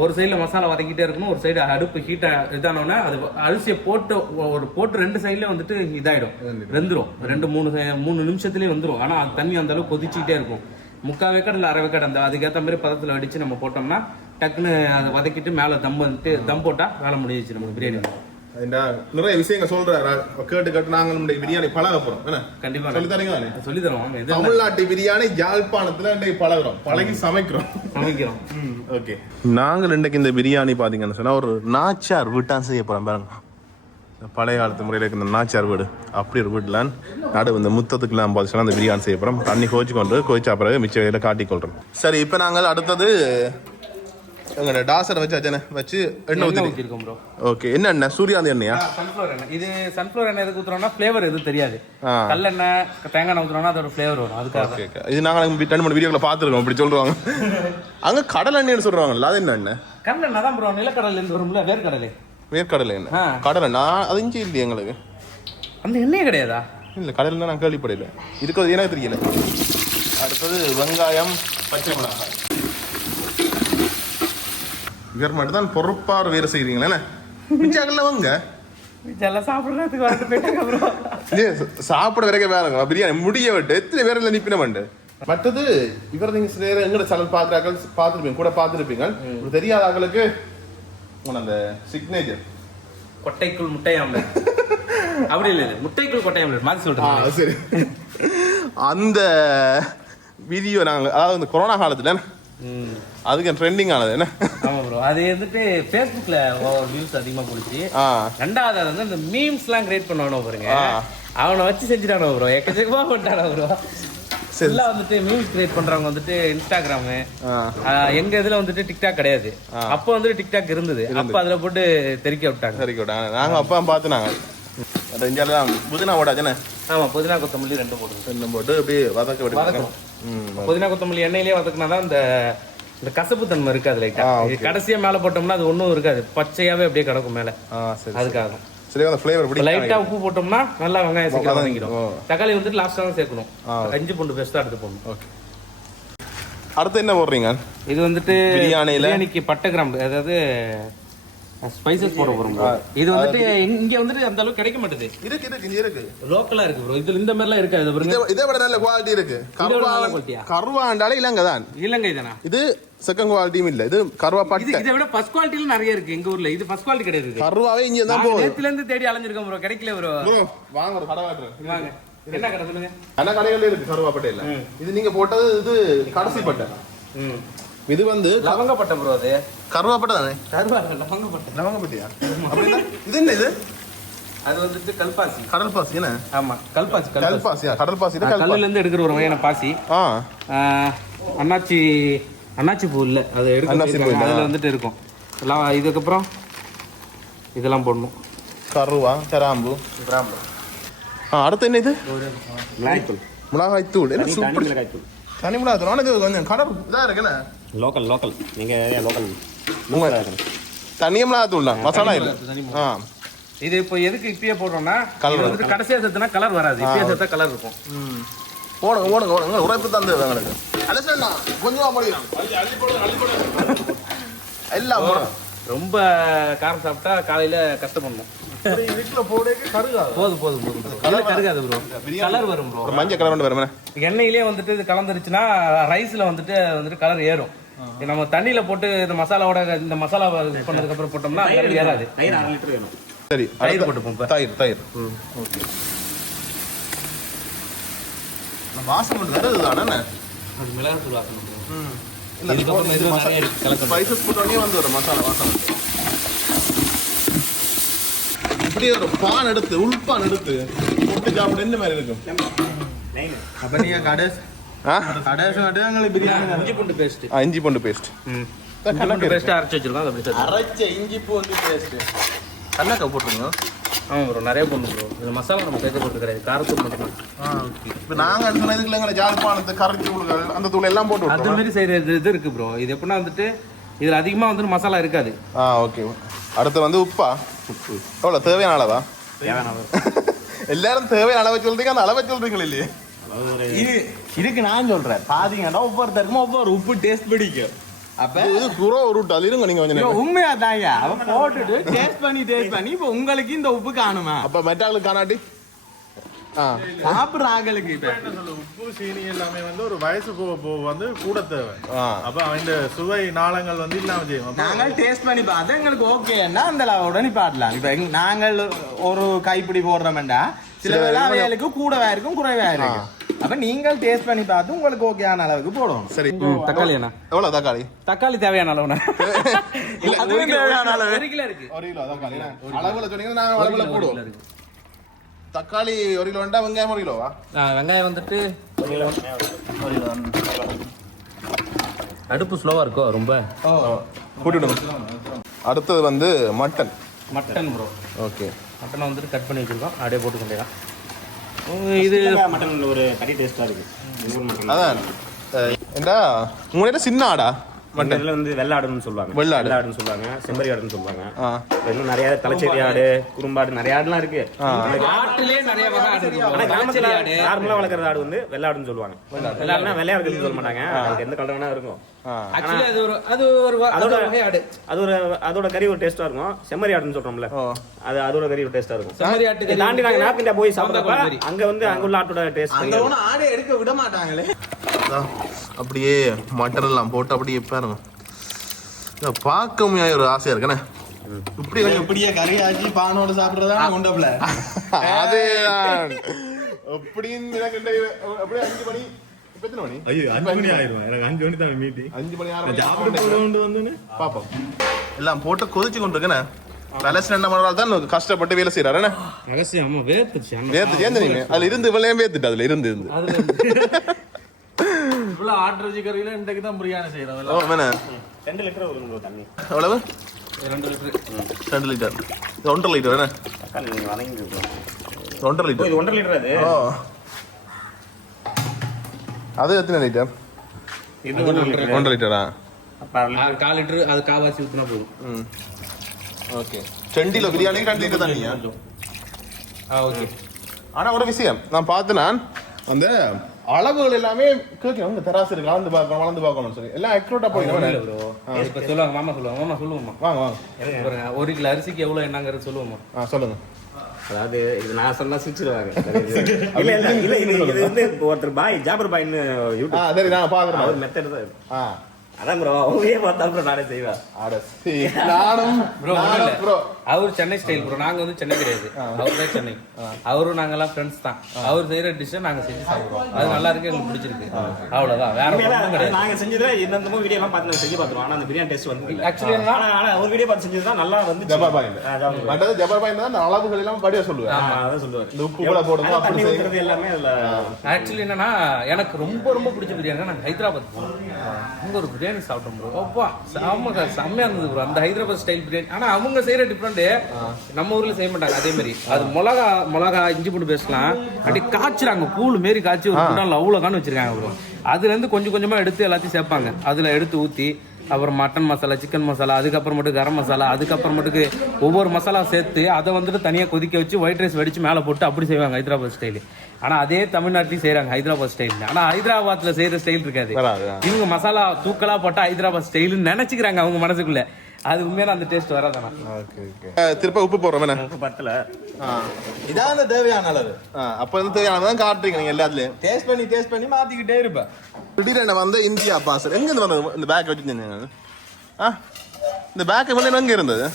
ஒரு சைடுல மசாலா வதக்கிட்டே இருக்கணும், ஒரு சைடு அடுப்பு ஹீட் இதானோன்னா அது அரிசியை போட்டு 2 சைடுல வந்துட்டு இதாயிடும், வெந்துரும். 2-3 நிமிஷத்துலயே வந்துரும். ஆனா தண்ணி அந்த அளவுக்கு கொதிச்சுட்டே இருக்கும். 3/4 வேக்காடு இல்ல 1/2 வேக்காடு அந்த அதுக்கேற்ற மாதிரி பதத்துல அடிச்சு நம்ம போட்டோம்னா டக்குன்னு அதை வதக்கிட்டு மேல தம் போட்டா வேலை முடிஞ்சிச்சு நம்ம பிரியாணி. நிறைய விஷயங்கள் சொல்றாரு கேட்டு நாங்க பிரியாணி பழக போறோம். கண்டிப்பா சொல்லி தரீங்க, சொல்லி தரோம். தமிழ்நாட்டு பிரியாணி யாழ்ப்பாணத்துல பழகுறோம், பழகி சமைக்கிறோம். ஓகே, நாங்கள் இன்றைக்கு இந்த பிரியாணி பாத்தீங்கன்னு சொன்னா ஒரு நாச்சார் வீட்டான் செய்ய போறோம் பாருங்க. பழைய காலத்து முறையில் இருக்க இந்த நாச்சார் வீடு அப்படி ஒரு வீட்டுல நடு இந்த முத்தத்துக்குலாம் பார்த்து அந்த பிரியாணி செய்ய போறோம். தண்ணி கொதிச்சா பிறகு மிச்ச வகையில காட்டிக்கொள்றோம். சரி, இப்ப நாங்கள் அடுத்தது எங்களோட டாசரை வச்சு எண்ணெய் ஊற்றிருக்கோம் ப்ரோ. ஓகே, என்ன எண்ணெய்? சூரியாந்தி எண்ணெயா? சன்ஃப்ளவர் எண்ணெய். இது சன்ஃப்ளவர் எண்ணெய் எதுக்கு ஊத்துறோம்னா ஃப்ளேவர் எதுவும் தெரியாது. கல்லெண்ணெய் தேங்காய் எண்ணெய் ஊத்துறோம்னா அதோட ஃப்ளேவர் வரும். அதுக்காக இது நாங்கள் 2-3 வீடியோவில் பார்த்துருக்கோம். அப்படி சொல்றாங்க. அங்க கடல் எண்ணெய்னு சொல்றாங்கல்ல, அது என்ன எண்ணெய்? கடலெண்ணெய் தான் ப்ரோ. நிலக்கடலை இருந்து வரும்ல, வேர்க்கடலை எண்ணெய். கடலெண்ணா அது இஞ்சி இல்லையா எங்களுக்கு? அந்த எண்ணெயே கிடையாதா? இல்லை, கடல் தான் நான் கேள்விப்படல. இருக்கிறது எனக்கு தெரியல. அடுத்தது வெங்காயம், பச்சை மிளகாய். இவர் மட்டும் தான் பொறுப்பாக வேறு செய்கிறீங்களே. மிச்சாக்கல்ல வாங்க சாப்பிட வரைக்கும் வேறுங்க பிரியாணி முடிய விட்டு எத்தனை பேரில் நிப்பின வேண்டு. மற்றது இவர் நீங்க சில நேரம் எங்கட சேனல் பார்த்துருப்பீங்க, கூட பார்த்துருப்பீங்க. தெரியாத ஆக்களுக்கு அந்த சிக்னேச்சர் கொட்டைக்குள் முட்டை ஆம்லெட் அப்படி இல்லை, முட்டைக்குள் கொட்டை ஆம்லெட் மாதிரி சொல்றேன். சரி, அந்த வீடியோ நாங்கள் அதாவது இந்த கொரோனா காலத்துல அதுக்கு ட்ரெண்டிங் ஆனது என்ன. ஆமா ப்ரோ, அது வந்துட்டு ஃபேஸ்புக்ல வியூஸ் அதிகமா போடுச்சு. ரெண்டாவது வந்து இந்த மீம்ஸ்லாம் கிரியேட் பண்ணுவானோ பாருங்க, அவனை வச்சு செஞ்சுட்டானோ ப்ரோ, எக்கச்சக்கமா பண்ணிட்டானோ ப்ரோ. எல்லாம் வந்துட்டு மீம்ஸ் கிரியேட் பண்றவங்க வந்துட்டு இன்ஸ்டாகிராம், எங்க இதுல வந்துட்டு டிக்டாக் கிடையாது. அப்ப வந்துட்டு டிக்டாக் இருந்தது. அப்ப அதுல போட்டு தெறிக்க விட்டாங்க. நாங்க அப்பா பார்த்து நாங்க புதினா போட்டாச்சுன்னு. ஆமா, புதினா கொத்தமல்லி 2 போட்டு அப்படியே வதக்கணும். புதினா கொத்தமல்லி எண்ணெயிலேயே வதக்குனாதான் இந்த கசப்பு தன்மை இருக்காது. லைட்டா கடைசியா மேல போட்டோம்னா அது ஒன்றும் இருக்காது, பச்சையாவே அப்படியே கிடக்கும் மேல. அதுக்காக சரி அந்த ஃப்ளேவர் பிடிக்கும். லைட்டா உப்பு போட்டோம்னா நல்லா வெங்காயம் சீக்கிரம் வதங்கிடும். ஓ. தக்காளி வந்துட்டு லாஸ்டா தான் சேர்க்கணும். இஞ்சி பூண்டு பேஸ்டா எடுத்து போடணும். ஓகே. அடுத்து என்ன போடுறீங்க? இது வந்துட்டு பிரியாணிக்கு பட்டை கிராம்பு, அதாவது ஸ்பைசஸ் போட போறோம் bro. இது வந்துட்டு இங்க வந்துட்டு அந்த அளவுக்கு கிடைக்க மாட்டேது. இருக்கு லோக்கலா இருக்கு ப்ரோ. இதுல இந்த மாதிரிலாம் இருக்காது பாருங்க. இதே விட நல்ல குவாலிட்டி இருக்கு. கருவாண்டாலே இலங்கை தான். இலங்கை தானா? இது செகண்ட் குவாலிட்டியும் இல்ல. இது கருவா பட்டை. இதை விட ஃபர்ஸ்ட் குவாலிட்டில நிறைய இருக்கு எங்க ஊர்ல. இது ஃபர்ஸ்ட் குவாலிட்டி கிடையாது. கருவாவே இங்க தான் போகுது. நேத்துல இருந்து தேடி அலைஞ்சிருக்கோம் ப்ரோ, கிடைக்கல ப்ரோ. வாங்க ஒரு கடை காட்டுறேன். வாங்க. என்ன கடை சொல்லுங்க? அண்ணா கடைகள்ல இருக்கு கருவா பட்டையில. இது நீங்க போட்டது இது கடைசி பட்டை. இது வந்து லவங்கப்பட்டை ப்ரோ. அது கருவாப்பட்டை தானே? லவங்கப்பட்டை. லவங்கப்பட்டியா? அப்படின்னா இது என்ன இது? அது வந்துட்டு கல்பாசி. கடல் பாசி என்ன? ஆமா கல்பாசி. கல்பாசியா? கடல் பாசி தான். கல்லுல இருந்து எடுக்கிற ஒரு வகையான பாசி. அண்ணாச்சி பூ இல்ல, அது எடுக்க அதுல வந்துட்டு இருக்கும். இதுக்கப்புறம் இதெல்லாம் போடணும். கருவா, கிராம்பு. அடுத்து என்ன இது? மிளகாய் தூள். என்ன சூப்பர் மிளகாய் தூள். தனி மிளகாய் தூள். ஆனா கொஞ்சம் கடல் இதா இருக்குல்ல. லோக்கல் நீங்க லோக்கல் தனி மிளகாய் தூள் தான், மசாலா இல்ல. இது இப்போ எதுக்கு இப்பயே போடுறோம்னா கலர் வந்துட்டு கடைசியா சேர்த்தனா கலர் வராது. இப்பயே சேர்த்தா கலர் இருக்கும். போடுங்க உரைப்பு தந்து எங்களுக்கு அலசலாம் கொஞ்சமா போடுறோம். எல்லாம் ரொம்ப காரம் சாப்பிட்டா காலையில கஷ்டப்படணும். போதும் கருகாது ப்ரோ. கலர் வரும் ப்ரோ. மஞ்சள் கலர் வரும். எண்ணெயிலே வந்துட்டு இது கலந்துருச்சுன்னா ரைஸ்ல வந்துட்டு கலர் ஏறும். நம்ம தண்ணியில போட்டு இந்த மசாலாவோட இந்த மசாலா பண்ணதுக்கு அப்புறம் போட்டோம்னா கலர் ஏறாது. தயிர் 1/2 லிட்டர் வேணும். சரி தயிர் போட்டுப்போம். தயிர். ஓகே. வாசம் வருதுதானே? அது மிளகாய் தூள் வாசம். இல்ல இதுக்கப்புறம் இது நிறைய கலக்க ஸ்பைசஸ் போட்டோனே வந்து ஒரு மசாலா வாசம். இப்படியே ஒரு பான் எடுத்து உள்பான் எடுத்து போட்டு சாப்பிட என்ன மாதிரி இருக்கும்? அப்ப நீங்க கடைசி எங்களுக்கு பிரியாணி இஞ்சி பூண்டு பேஸ்ட். இஞ்சி பூண்டு பேஸ்ட். பேஸ்ட் அரைச்சு வச்சிருக்கோம். அதை அப்படியே அரைச்ச இஞ்சி பூண்டு பேஸ்ட் கல்லக்கா போட்டுருங்க. ஆமாம் ப்ரோ, நிறைய போடணும் ப்ரோ. இந்த மசாலா நம்ம சேர்க்க போட்டு கிடையாது, காரத்தூள் மட்டும் தான். இப்போ நாங்கள் சொன்னதுக்குள்ள எங்களை ஜாழ்ப்பாணத்து கரைச்சி தூள்கள் அந்த தூள் எல்லாம் போட்டு அது மாதிரி செய்கிற இது இருக்கு ப்ரோ. இது எப்படின்னா வந்துட்டு இதில் அதிகமாக வந்துட்டு மசாலா இருக்காது. ஓகே. அடுத்து வந்து உப்பா. எவ்வளோ தேவையான அளவா? எல்லாரும் தேவையான அளவை சொல்றீங்க, அந்த அளவை சொல்றீங்களா இல்லையே? இதுக்கு நான் சொல்றேன், பாத்தீங்கன்னா ஒவ்வொருத்தருக்கும் ஒவ்வொரு உப்பு டேஸ்ட் பிடிக்கும். அப்ப இது குரோ ரூட் அது இருங்க நீங்க கொஞ்சம் உண்மையா தாங்க அவன் போட்டுட்டு டேஸ்ட் பண்ணி இப்ப உங்களுக்கு இந்த உப்பு காணுமா? அப்ப மெட்டாலுக்கு காணாட்டி சாப்பிடுற ஆகளுக்கு உப்பு சீனி எல்லாமே வந்து ஒரு வயசு போக வந்து கூட தேவை. அப்ப அந்த சுவை நாளங்கள் வந்து இல்லாம செய்யும். நாங்கள் டேஸ்ட் பண்ணி பார்த்தா எங்களுக்கு ஓகேன்னா அந்த உடனே பாடலாம். இப்ப நாங்கள் ஒரு கைப்பிடி போடுறோம்டா சில வேலைகளுக்கு கூடவா இருக்கும் குறைவா இருக்கும். அப்ப நீங்கள் டேஸ்ட் பண்ணி பார்த்து உங்களுக்கு ஓகேயான அளவுக்கு போடுவோம். சரி. தக்காளி என்ன? எவ்வளவு தக்காளி? தக்காளி தேவையான அளவுனா அதுவும் தேவையான அளவு 1 கிலோ இருக்கு. 1 கிலோ தக்காளி அளவுல சொன்னீங்கன்னா நாங்க அளவுல போடுவோம். தக்காளி 1 கிலோ வேண்டா, வெங்காயம் 1 கிலோவா? வெங்காயம் வந்துட்டு 1 கிலோ. அடுப்பு ஸ்லோவா இருக்கோ ரொம்ப? கூட்டிடுங்க. அடுத்தது வந்து மட்டன் ப்ரோ. ஓகே. மட்டனை வந்துட்டு கட் பண்ணி வச்சிருக்கோம், அப்படியே போட்டுக்கொண்டே தான். இது மட்டன் ஒரு தனி டேஸ்டா இருக்கு. அதான் ஏண்டா உங்கள்கிட்ட சின்ன ஆடா மட்டன் வந்து வெள்ளாடுன்னு சொல்லுவாங்க. வெள்ளாடுன்னு சொல்லுவாங்க, செம்பரி ஆடுன்னு சொல்லுவாங்க. இன்னும் நிறைய தலைச்சேரி ஆடு, குறும்பாடு, நிறைய ஆடுலாம் இருக்கு. ஆட்டுலயே நிறைய வகை ஆடு இருக்கு. ஆனா கிராமத்துல நார்மலா வளர்க்குற ஆடு வந்து வெள்ளாடுன்னு சொல்லுவாங்க. வெள்ளாடுனா வெள்ளையா இருக்குன்னு சொல்ல மாட்டாங்க, அதுக்கு எந்த கலர் வேணா இருக்கும். ஆக்சுவலி அது ஒரு வகை ஆடு. அதோட கறி ஒரு டேஸ்டா இருக்கும். செம்மறி ஆடுன்னு சொல்றோம்ல, அதோட கறி ஒரு டேஸ்டா இருக்கும். செம்மறி ஆட்டுக்கு தாண்டி நாங்க நார்த் இந்தியா போய் சாப்பிடுறப்ப அங்க உள்ள ஆட்டோட டேஸ்ட் அந்த ஆடை எடுக்க விட மாட்டாங்களே. அப்படியே மட்டன் எல்லாம் போட்டு அப்படியே பாருங்க, பார்க்க ஒரு ஆசையா இருக்குண்ணே. இப்படி எப்படியே கறி ஆக்கி பானோட சாப்பிடுறதா உண்டப்ல. அதேதான் எப்படின்னு அப்படியே 5 மணி. இப்ப எத்தனை மணி? ஐயோ 5 மணி ஆயிரும். எனக்கு 5 மணி தான் மீட்டிங். 5 மணி வந்து பாப்போம். எல்லாம் போட்டு கொதிச்சு கொண்டு இருக்கேன். வலசு என்ன மணி தான் கஷ்டப்பட்டு வேலை செய்யறாரு. ரகசியம் வேர்த்துச்சு. வேர்த்து சேர்ந்து நீங்க அதுல இருந்து இவ்வளவு வேர்த்துட்டு அதுல இருந்து இவ்வளவு ஆட்ரஜி கறியில இன்றைக்கு தான் பிரியாணி செய்யறோம். 2 லிட்டர் வரும் தண்ணி. எவ்வளவு? 2 லிட்டர். 2 லிட்டர். 1.5 லிட்டர் என்ன? தக்காளி நீங்க வதங்கி இருக்கும். 1.5 லிட்டர். இது 1.5 லிட்டர் அது. அது எத்தனை லிட்டர்? இது 1.5 லிட்டரா? அப்ப 1/4 லிட்டர். அது காவாசி ஊத்துனா போதும். ஓகே. 2 கிலோ பிரியாணி 2 லிட்டர் தண்ணியா? ஓகே. ஆனா ஒரு விஷயம் நான் பார்த்தேன், நான் அந்த அளவுகள் எல்லாமே கேட்கணும். உங்க தராசு இருக்கு, கலந்து பார்க்கணும், வளர்ந்து பார்க்கணும்னு சொல்லி எல்லாம் அக்யூரேட்டா போயிடும் ப்ரோ. இப்போ சொல்லுவாங்க, மாமா சொல்லுவோமா. வாங்க வாங்க. 1 கிலோ அரிசிக்கு எவ்வளவு என்னங்கிறது சொல்லுவோமா? சொல்லுங்க. அதாவது இது நான் சொன்னா சிரிச்சிருவாங்க. இல்ல இது வந்து ஒருத்தர் பாய் ஜாபர் பாய்ன்னு யூடியூப் சரி நான் பாக்குறேன். அவர் மெத்தட் தான். அதான் ப்ரோ, அவங்களே பார்த்தா ப்ரோ நானே செய்வேன். நானும் ப்ரோ அவர் சென்னை ஸ்டைல் ப்ரோ. நாங்க வந்து சென்னை கிடையாது, அவர் தான் சென்னை. அவரும் நாங்கெல்லாம் ஃப்ரெண்ட்ஸ் தான். அவர் செய்யற டிஷ்ஷை நாங்க செஞ்சு சாப்பிடுவோம். அது நல்லா இருக்கு, எங்களுக்கு பிடிச்சிருக்கு, அவ்வளவுதான். வேற ஒன்றும் கிடையாது. நாங்க செஞ்சதுல இந்த வீடியோ எல்லாம் பார்த்து செஞ்சு பார்த்துருவோம். ஆனா அந்த பிரியாணி டேஸ்ட் வந்து ஆக்சுவலி ஆனா ஒரு வீடியோ பார்த்து செஞ்சதுதான் நல்லா வந்து. ஜபர் பாய் தான் அளவுகள் எல்லாம் படியா சொல்லுவேன். அதான் சொல்லுவார். இந்த உப்பு கூட போடுங்க அப்படி செய்யறது எல்லாமே அதுல. ஆக்சுவலி என்னன்னா எனக்கு ரொம்ப பிடிச்ச பிரியாணி நாங்க ஹைதராபாத் போனோம். அங்க ஒரு பிரியாணி சாப்பிட்டோம் ப்ரோ. அப்பா செம்மையா இருந்தது ப்ரோ அந்த ஹைதராபாத் ஸ்டைல் பிரியாணி. ஆனா அவங்க செய்யற டிஃப்ரெண்ட் நம்ம ஊர்ல செய்ய மாட்டாங்க. அதே மாதிரி அது மிளகா இஞ்சி பூண்டு பேஸ்ட்லாம் அப்படி காய்ச்சுறாங்க, கூழ் மாரி காய்ச்சி ஒரு குண்டான்ல அவ்வளோக்கான்னு வச்சிருக்காங்க ப்ரோ. அதுல இருந்து கொஞ்சமா எடுத்து எல்லாத்தையும் சேர்ப்பாங்க. அதுல எடுத்து ஊத்தி அப்புறம் மட்டன் மசாலா, சிக்கன் மசாலா, அதுக்கப்புறமேட்டு கரம் மசாலா, அதுக்கப்புறமேட்டுக்கு ஒவ்வொரு மசாலா சேர்த்து அதை வந்துட்டு தனியாக கொதிக்க வச்சு ஒயிட் ரைஸ் வடிச்சு மேலே போட்டு அப்படி செய்வாங்க ஹைதராபாத் ஸ்டைலு. ஆனால் அதே தமிழ்நாட்டிலையும் செய்கிறாங்க ஹைதராபாத் ஸ்டைல். ஆனால் ஹைதராபாத்தில் செய்கிற ஸ்டைல் இருக்காது. இவங்க மசாலா தூக்கலாக போட்டால் ஹைதராபாத் ஸ்டைலுன்னு நினச்சிக்கிறாங்க அவங்க மனசுக்குள்ள. அது உண்மையில அந்த டேஸ்ட் வராதானா? திருப்ப உப்பு போடுறோம். உப்பு பத்தல. இதான் தேவையான அளவு. அப்ப வந்து தேவையானதான் காட்டுறீங்க நீங்க எல்லாத்துலயும். டேஸ்ட் பண்ணி மாத்திக்கிட்டே இருப்பேன். திடீரென வந்து இந்தியா பாஸ் எங்க இருந்து வந்தது? இந்த பேக் வச்சிருந்தீங்க. இந்த பேக் முன்னாடி எங்க இருந்தது?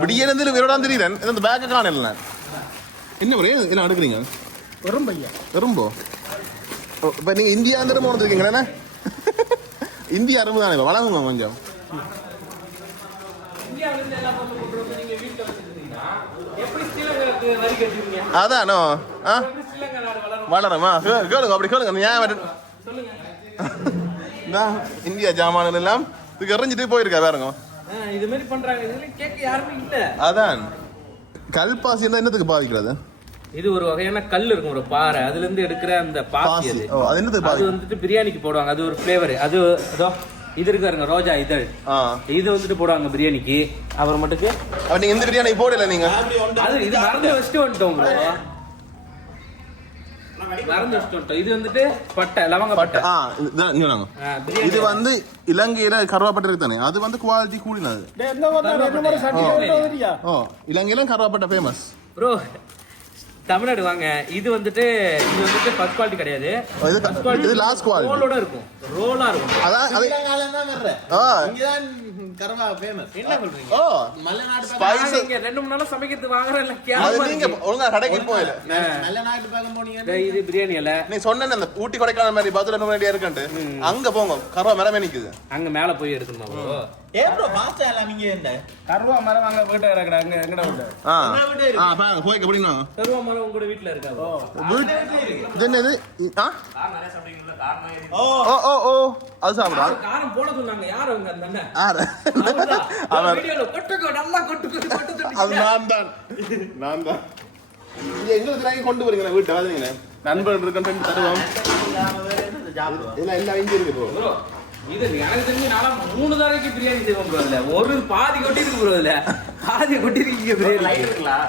விடிய இருந்து விரோடான் திடீரன் இந்த பேக்கை காணல. என்ன முறை என்ன அடுக்குறீங்க? வெறும்போ இப்ப நீங்க இந்தியா இருந்து போனதுருக்கீங்களா? இந்தியா அரும்பு தானே வளங்குங்க கொஞ்சம். அதானோ வளருமா? கேளுங்க அப்படி கேளுங்க. நியாயம் இந்தியா ஜாமான் எல்லாம் எறிஞ்சிட்டு போயிருக்கா பாருங்க. இது மாதிரி பண்றாங்க. இதுல கேட்க யாருமே இல்ல. அதான் கல்பாசி இருந்தா என்னத்துக்கு பாவிக்கிறது? இது ஒரு வகையான கல் இருக்கும், ஒரு பாறை. அதுல இருந்து எடுக்கிற அந்த பாசி. அது என்னத்துக்கு? அது வந்துட்டு பிரியாணிக்கு போடுவாங்க. அது ஒரு ஃபிளேவர். அது இது இருக்காருங்க ரோஜா இதழ், இது வந்துட்டு போடுவாங்க பிரியாணிக்கு. அப்புறம் மட்டுக்கு நீங்க எந்த பிரியாணி போடல நீங்க? அது இது மறந்து வச்சுட்டு வந்துட்டோம் ப்ரோ. மறந்து வச்சுட்டு வந்துட்டோம். இது வந்துட்டு பட்டை, லவங்க பட்டை. இது வந்து இலங்கையில கருவாப்பட்டை இருக்கு தானே, அது வந்து குவாலிட்டி கூடினது. இலங்கையில கருவாப்பட்டை ஃபேமஸ் ப்ரோ. தமிழ்நாடு வாங்க. இது வந்துட்டு ஃபர்ஸ்ட் குவாலிட்டி கிடையாது. இது லாஸ்ட் குவாலிட்டி. ரோலோட இருக்கும், ரோலா இருக்கும். அதான் கர்வா ஃபேமஸ். என்ன சொல்றீங்க? மலைநாடு ஸ்பைஸ் நீங்க 2-3 நாளா சமைக்கிறது வாங்குற இல்ல அது நீங்க ஒழுங்கா கடைக்கு போயில. மலைநாடு பக்கம் போனீங்க. இது பிரியாணி இல்ல. நீ சொன்ன அந்த ஊட்டி கொடைக்கானல் மாதிரி பாத்துல முன்னாடியே இருக்கண்டு அங்க போங்க. கர்வா மரமே நிக்குது, அங்க மேல போய் எடுக்கணுமா ப்ரோ? ப்ரோ பாஸ்டா எல்லாம் நீங்க என்ன கருவா மரம் அங்க போயிட்டு இருக்கறாங்க. எங்கடா விட்டு? பாருங்க போய் எப்படினா கருவா மரம் உங்க வீட்ல இருக்கா? இது என்னது? நிறைய சாப்பிடுவீங்களா? காரணம் ஓ அது சாப்பிடா. காரம் போட சொன்னாங்க. யார் அவங்க அந்த அண்ணன்? அவர் வீடியோல கொட்டுங்க நல்லா கொட்டு. அது நான் தான். நீங்க எங்களுக்கு வாங்கி கொண்டு வரீங்க வீட்டை வாங்குறீங்க. நண்பர்கள் இருக்கேன் தருவோம். எல்லாம் இங்க இருக்கு ப்ரோ. இது எனக்கு தெரிஞ்சு நான் 3 தடவைக்கு பிரியாணி செய்வோம் ப்ரோ. இல்ல ஒரு பாதி கொட்டி இருக்கு ப்ரோ. இல்ல பாதி கொட்டி இருக்கீங்க பிரியாணி இருக்கலாம்.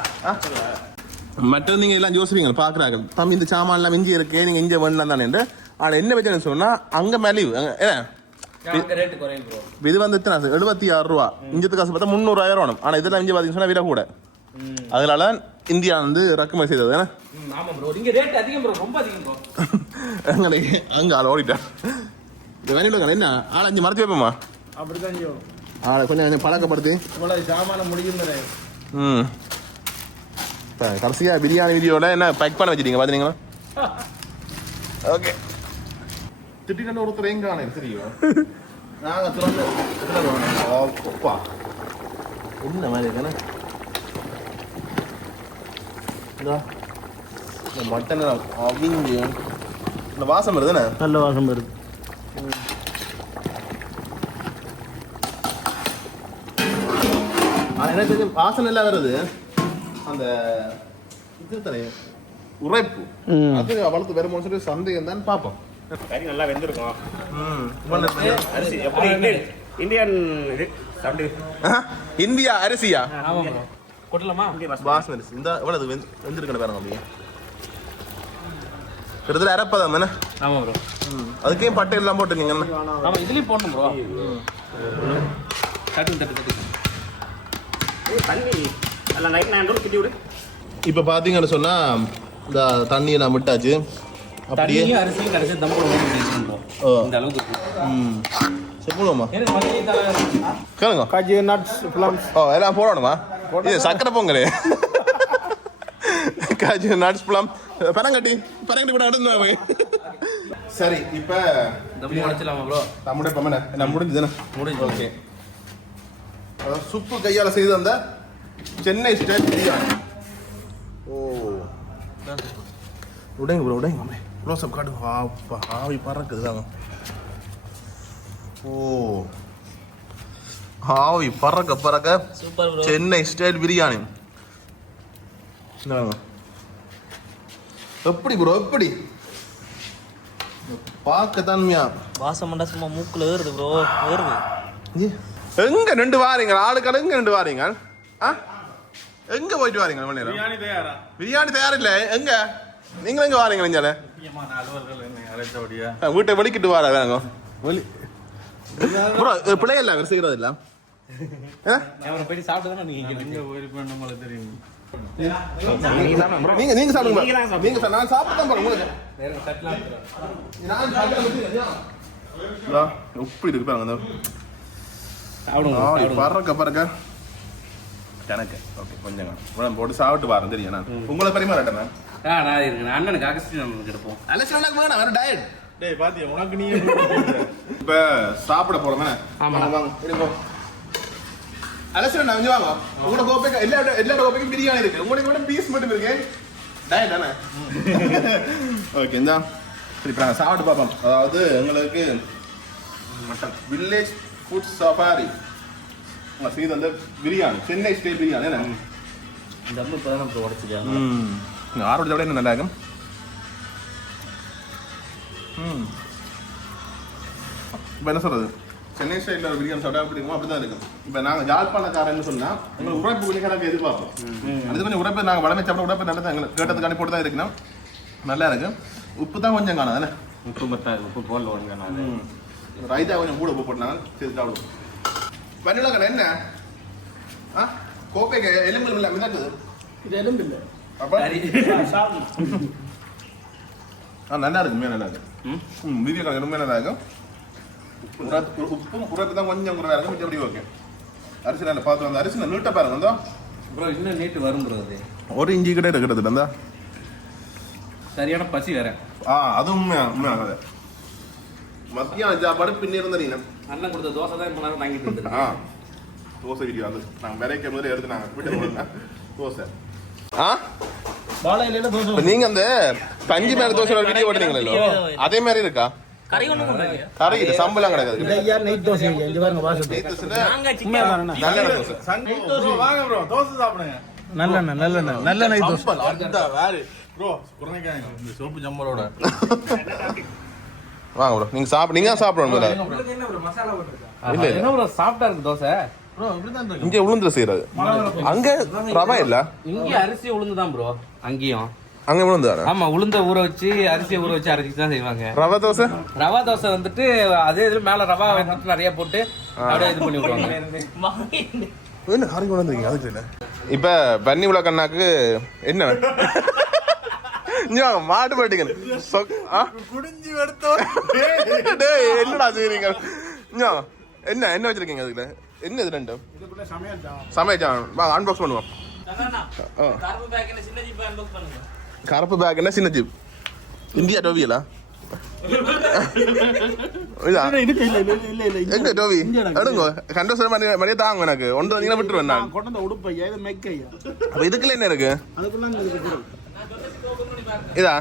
மற்ற நீங்க எல்லாம் யோசிப்பீங்க பாக்குறாங்க தம்பி இந்த சாமான் எல்லாம் இங்கே இருக்கு, நீங்க இங்க வேணலாம் தானே. ஆனா என்ன வச்சு சொன்னா அங்க மலிவு ரேட் குறையும் ப்ரோ. இது வந்து 76 ரூபா. இஞ்சத்து காசு பார்த்தா 300,000 வேணும். ஆனா இதெல்லாம் இங்க பாத்தீங்கன்னா விலை கூட. அதனால இந்தியா வந்து இறக்குமதி செய்தது. ஆமா ப்ரோ. இங்க ரேட் அதிகம் ப்ரோ, ரொம்ப அதிகம் ப்ரோ. அங்க ஆள் ஓடிட்டேன். இந்த வேலையில என்ன ஆள் 5 மரத்து வைப்போமா? அப்படிதான் ஆளை கொஞ்சம் பழக்கப்படுத்தி இவ்வளவு சாமான முடியும். கடைசியா பிரியாணி வீடியோட என்ன பேக் பண்ண வச்சிட்டீங்க பாத்தீங்களா? ஓகே. திடீர்னு ஒருத்தர் எங்க காண தெரியும். நாங்க திறந்து என்ன மாதிரி இருக்கானே இந்த மட்டன் அவிஞ்சு இந்த வாசம் வருதுண்ணே. நல்ல வாசம் வருது. எனக்கு வாசனை எல்லாம் வருது. அந்த இது தானே உரைப்பு அது வளர்த்து வரும்போது சொல்லி சந்தேகம் தான் பார்ப்போம். கறி நல்லா வெந்திருக்கும். அரிசி எப்படி இந்தியன் இது சாப்பிட்டு இந்தியா அரிசியா? கொட்டலாமா? பாஸ்மதி இந்த எவ்வளவு வெந்திருக்கணும் பாருங்க அப்படியே கிட்டத்தட்ட அரைப்பதாம் தானே. ஆமா ப்ரோ. அதுக்கே பட்டை எல்லாம் போட்டுருக்கீங்க. ஆமா இதுலயும் போடணும் ப்ரோ. தட்டு தண்ணி அல்ல நைட் நான் கிட்டி விடு. இப்போ பார்த்தீங்கன்னு சொன்னா இந்த தண்ணியை நான் விட்டாச்சு. அப்படியே தண்ணியும் அரிசியும் கடைசி தம்பு இந்த அளவுக்கு. சொல்லுவோமா எனக்கு மல்லி தலை கேளுங்க. காஜு நட்ஸ் பிளம்ஸ் எல்லாம் போடணுமா? இது சக்கரை பொங்கல். காஜு நட்ஸ் பிளம் பரங்கட்டி கூட நடந்து. சரி இப்போ தம்பு உடைச்சலாமா ப்ரோ? நம்முடைய பம்மனை என்ன முடிஞ்சுதானே? முடிஞ்சு. ஓகே. சுப்பு கையால் செய்து அந்த சென்னை ஸ்டைல் பிரியாணி. ஓ உடைங்க ப்ரோ உடைங்க மாமே. க்ளோஸ்அப் காட்டு. ஆவி பறக்குது தாங்க. ஓ ஆவி பறக்க super bro. Chennai style biryani. எப்படி ப்ரோ எப்படி பார்க்க தன்மையா வாசம் பண்ணா சும்மா மூக்குல ஏறுது ப்ரோ, ஏறுது. எங்க ரெண்டு வாரீங்க ஆளுக்கள்? எங்க ரெண்டு வாரீங்க? எங்க போயிட்டு வாரீங்க? பிரியாணி தயாரா? பிரியாணி தயார் இல்ல. எங்க நீங்க எங்க வாரீங்க? நெஞ்சால வீட்டை வெளிக்கிட்டு வார வேங்க பிள்ளை இல்ல வேற செய்யறது இல்ல. போயிட்டு சாப்பிட்டு நீங்க தெரியும். நீங்க நீங்க சாப்பிடுங்க. நீங்க நான் சாப்பிட்டு தான் போறேன். உப்பு இருக்கு பாருங்க. பறக்க எனக்கு ஓகே கொஞ்சம் போட்டு சாப்பிட்டு பாருங்க. தெரியும் நான் உங்களை பரிமாறட்டேன். நான் இருக்கேன். அண்ணனுக்கு அகஸ்டி நம்ம கிடப்போம். வேணாம் வேற டயட். டேய் பாத்தியா உனக்கு நீ இப்ப சாப்பிட போறோமே. ஆமா வாங்க இருப்போ. அலசன நான் வாங்க. உங்களோட கோப்பைக்கு எல்லா கோப்பைக்கும் பிரியாணி இருக்கு. உங்களுக்கு கூட பீஸ் மட்டும் இருக்கு. டயட் தானே? ஓகே இந்தா. சரி இப்ப நாங்க சாப்பிட்டு பார்ப்போம். அதாவது எங்களுக்கு மட்டன் வில்லேஜ் ஃபுட் சஃபாரி செய்து அந்த பிரியாணி சென்னை ஸ்டைல் பிரியாணி. இந்த அம்மா இப்போ தான் உடச்சிட்டேன். ஆரோட விட என்ன நல்லா இருக்கும். இப்போ என்ன சொல்றது, சென்னை ஸ்டைலில் ஒரு பிரியாணி சாப்பிட்டா எப்படி இருக்குமோ அப்படி தான் இருக்கும். இப்போ நாங்கள் ஜாழ்ப்பாணக்காரன்னு சொன்னால் எங்களுக்கு உழைப்பு கொஞ்சம் கணக்கு எதிர்பார்ப்போம். அது கொஞ்சம் உழைப்பு நாங்கள் வளமை சாப்பிட உழைப்பு நல்லா தான் எங்களுக்கு கேட்டதுக்காண்டி போட்டு தான் இருக்கணும். நல்லா இருக்கு. உப்பு தான் கொஞ்சம் காணும் தானே? உப்பு போடல ஒழுங்க. நான் ரைத்தா கொஞ்சம் கூட உப்பு போட்டாங்க. சரி சாப்பிடுவோம். வெண்ணிலா கடை என்ன கோப்பைக்கு எலும்பு இல்லை மிதக்குது. இது எலும்பு இல்லை. அப்போ நல்லா இருக்கு. நல்லா இருக்கு. பிரியாணி கடை ரொம்ப நல்லா இருக்கும். உப்பும் உரைப்பு தான் கொஞ்சம் கூட இருக்கும். மிச்சபடி ஓகே. அரிசி நல்லா பார்த்து வந்து அரிசி நீட்டை பாருங்க. வந்தோம் ப்ரோ இன்னும் நீட்டு வரும் ப்ரோ. அது ஒரு இஞ்சி கிட்டே இருக்கிறது இருந்தா சரியான பசி வேற. அதுவும் உண்மையாகாது. மத்தியான சாப்பாடு பின்னி இருந்தீங்க. அண்ணன் கொடுத்த தோசை தான் இப்போ நேரம் வாங்கிட்டு வந்துருக்கேன். தோசை வீடியோ அது நாங்கள் விரைக்க முதல்ல எடுத்து நாங்கள் வீட்டு தோசை. வாழையில தோசை. நீங்க அந்த பஞ்சு மேல தோசை வீடியோ ஓட்டுறீங்களோ அதே மாதிரி இருக்கா? கறி ஒண்ணு பண்றாங்க. கறி இது சம்பளம் கிடையாது. ஐயா நைட் தோசை இங்க பாருங்க வாசம். நல்ல தோசை. நைட் தோசை வாங்க ப்ரோ, தோசை சாப்பிடுங்க. நல்ல நைட் தோசை. அந்த வேற ப்ரோ குறனைக்காங்க இந்த சோப்பு ஜம்பரோட. வாங்க ப்ரோ நீங்க சாப்பிடணும். என்ன ப்ரோ மசாலா போட்டுருக்கா? என்ன ப்ரோ சாப்பிட்டா இருக்கு தோசை. ப்ரோ இப்படிதான் இருக்கு. இங்க உளுந்துல செய்யறது. அங்க ரவா இல்ல. இங்க அரிசி உளுந்து தான் ப்ரோ. அங்கேயும் அங்க உளுந்து தானே? ஆமா உளுந்த ஊற வச்சு அரிசியை ஊற வச்சு அரைச்சி தான் செய்வாங்க. ரவா தோசை. ரவா தோசை வந்துட்டு அதே இதுல மேல ரவா வந்துட்டு நிறைய போட்டு அப்படியே இது பண்ணி விடுவாங்க. என்ன ஹாரி கொண்டு வந்திருக்கீங்க? அதுக்கு இல்லை. இப்ப பன்னி உலக கண்ணாக்கு என்ன மாட்டு பாட்டிங்க குடிஞ்சி எடுத்தோம். என்னடா செய்றீங்க? என்ன என்ன வச்சிருக்கீங்க அதுல? என்ன இது ரெண்டும்? சமையல் வாங்க அன்பாக்ஸ் பண்ணுவோம். கருப்பு பேக் என்ன சின்ன ஜீப் இந்தியா டோவியலா? எங்க டோவி எடுங்க கண்டோசர் மணியே தாங்க எனக்கு ஒன்று வந்தீங்கன்னா விட்டுருவேன் நான். அப்ப இதுக்குள்ள என்ன இருக்கு? இதா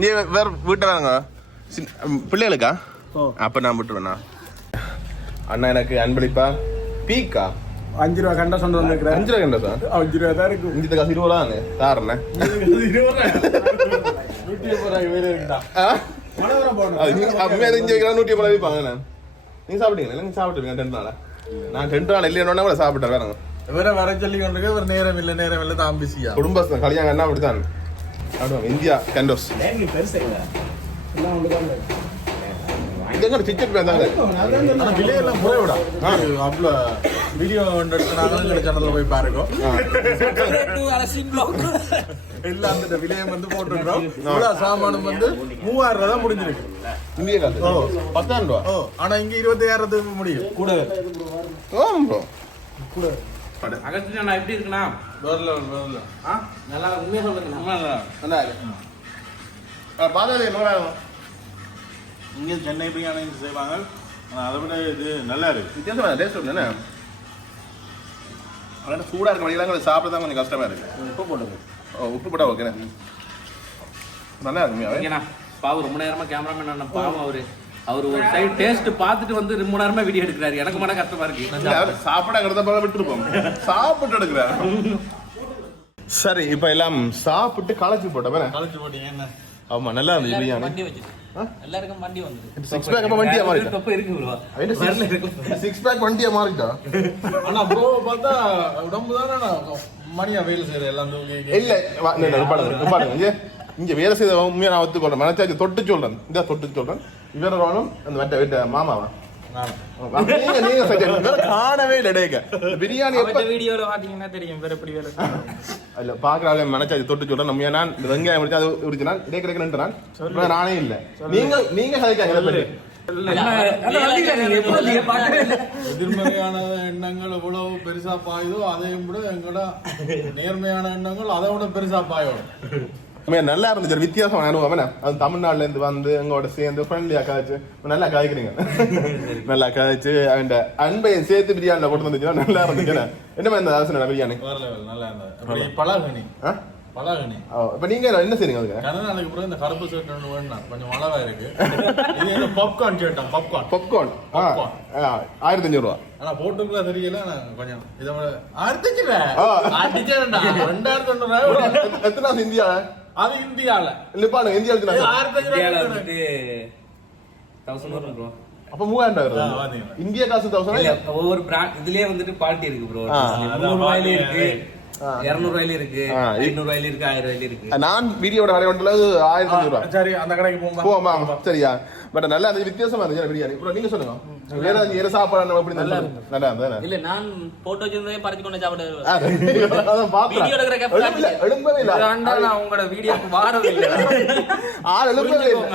நீ வேற வீட்டை வேறங்க பிள்ளைகளுக்கா? அப்ப நான் விட்டுருவேண்ணா. அண்ணா எனக்கு அன்பளிப்பா பீக்கா 5 ரூபா கண்டா சொந்த வந்திருக்கிறேன். 5 ரூபா கண்டா 5 ரூபா தான் இருக்கும். இந்த காசு 20 ரூபா தானே தாரணேன். 20 ரூபா 150 ரூபாய் வேற இருக்குடா. அம்மையா தெரிஞ்சு வைக்கிறா 150 ரூபாய் வைப்பாங்க. நீங்க சாப்பிட்டீங்களா? நீங்க சாப்பிட்டுருவீங்க 10 நாளா? நான் 10 நாள் இல்லையா சாப்பிட்டேன் வேற இவரை வர சொல்லி கொண்டிருக்க ஒரு நேரம் இல்லை தான் பிஸியா. குடும்ப கல்யாணம் என்ன அப்படித்தான் இந்தியா கேண்டோஸ் டிக்கெட் வேண்டாங்க. ஆனா விலையெல்லாம் போய் விடா அவ்வளோ வீடியோ எடுத்துனாங்க சேனல்ல போய் பாருங்க. எல்லாம் அந்த விலையம் வந்து போட்டுருக்கோம். இவ்வளவு சாமானம் வந்து 3000 தான் முடிஞ்சிருக்கு இந்திய காசு. 10,000 ரூபா. ஆனா இங்க 25,000 முடியும் கூட. கூட அகஸ்டின் நான் எப்படி இருக்குண்ணா? வரல நல்லா உண்மையா சொல்லுங்க. நல்லா இருக்கு. பாதாளி நூறாயிரம் இங்கே சென்னை பிரியாணி செய்வாங்க. அதை விட இது நல்லா இருக்கு. வித்தியாசமா டேஸ்ட் என்ன ஆனால் சூடாக இருக்க வழியெல்லாம் சாப்பிட தான் கொஞ்சம் கஷ்டமா இருக்கு. உப்பு போடுங்க. உப்பு போட்டா ஓகேண்ணே. நல்லா இருக்குங்க. பாவம் ரொம்ப நேரமா கேமராமேன் அண்ணன் பாவம் அவர் ஒரு சைடு டேஸ்ட் பார்த்துட்டு வந்து ரொம்ப நேரமா வீடியோ எடுக்கிறாரு. எனக்கு மன கஷ்டமா இருக்கு. சாப்பிடாங்கிறத போல விட்டுருப்போம். சாப்பிட்டு எடுக்கிறாரு. சரி இப்ப எல்லாம் சாப்பிட்டு களைச்சு போட்டேன். களைச்சு போட்டீங்க என்ன? ஆமா நல்லா இருந்துச்சு பிரியாணி. வண்டி வச்சுட்டு எல்லாருக்கும் வண்டி வந்து 6 பேக் அப்ப வண்டியா மாறிட்டா. தப்பு இருக்கு ப்ரோ. 6 பேக் வண்டியா மாறிட்டா. ஆனா ப்ரோ பார்த்தா உடம்பு தானே மணியா வேலை செய்யற எல்லாம் இல்ல பாருங்க இங்க வேலை செய்த உண்மையா நான் ஒத்துக்கொள்றேன். மனசாச்சு தொட்டு சொல்றேன். இந்த தொட்டு சொல்றேன். இவரோட அந்த வெட்ட மாமாவா காணவே பிரியாணி வீடியோல பாத்தீங்கன்னா தெரியும் வேற எப்படி வேலை இல்ல பாக்குறாங்க. மனசாச்சு தொட்டு சொல்றேன். நம்ம ஏன்னா வெங்காயம் முடிச்சு அது உரிச்சு நான் கிடைக்கிறேன். நானே இல்ல நீங்க சதைக்காங்க. எதிர்மறையான எண்ணங்கள் எவ்வளவு பெருசா பாயுதோ அதையும் விட எங்களோட நேர்மையான எண்ணங்கள் அதை விட பெருசா பாயும். நல்லா இருந்துச்சு. வித்தியாசமான அனுபவம். அது தமிழ்நாடுல இருந்து வந்து எங்களோட சேர்ந்து ஃப்ரெண்ட்லியா காய்ச்சு நல்லா காய்க்கிறீங்க. நல்லா காய்ச்சு அந்த அன்பையும் சேர்த்து பிரியாணில போட்டு வந்துச்சுன்னா நல்லா இருந்துச்சு. என்ன மாதிரி இந்த ஆசை பிரியாணி நல்லா இருந்தது. பலாகனி பலாகனி. இப்ப நீங்க என்ன செய்றீங்க? அதுக்கு கனநாளுக்கு அப்புறம் இந்த கருப்பு சட்டை ஒன்று வேணும். கொஞ்சம் மழவா இருக்கு. பாப்கார்ன் கேட்டோம். பாப்கார்ன் 1500 ரூபா. ஆனா போட்டுக்குள்ள தெரியல. கொஞ்சம் இதை 2500 எத்தனை இந்தியா? அது இந்தியால இல்லப்பாங்க. இந்தியாவுக்கு 1500 ப்ரோ. அப்ப 3000 இந்தியா காசு 1000. ஒவ்வொரு பிராண்ட் இதுலயே வந்துட்டு குவாலிட்டி இருக்கு ப்ரோ. 300 ரூபாயில இருக்கு, 200 ரூபாயில இருக்கு, 500 ரூபாயில இருக்கு, 1000 ரூபாயில இருக்கு. நான் வீடியோட வரை வந்துள்ளது 1500 ரூபாய். சரி அந்த கடைக்கு போமா. சரியா பட் நல்லா அந்த வித்தியாசமா இருந்துச்சு பிரியாணி. ப்ரோ நீங்க சொல்லுங்க. வேற சாப்பாடு எப்படி நல்லா இருந்தது? இல்ல நான் போட்டோ வச்சிருந்தே பறிச்சு கொண்டு சாப்பிடுவேன். அதான் பாத்தேன். வீடியோ எடுக்கிற கேப் எழும்பவே இல்ல. நான் உங்களோட வீடியோக்கு வாரவே இல்ல. எழும்பவே இல்ல.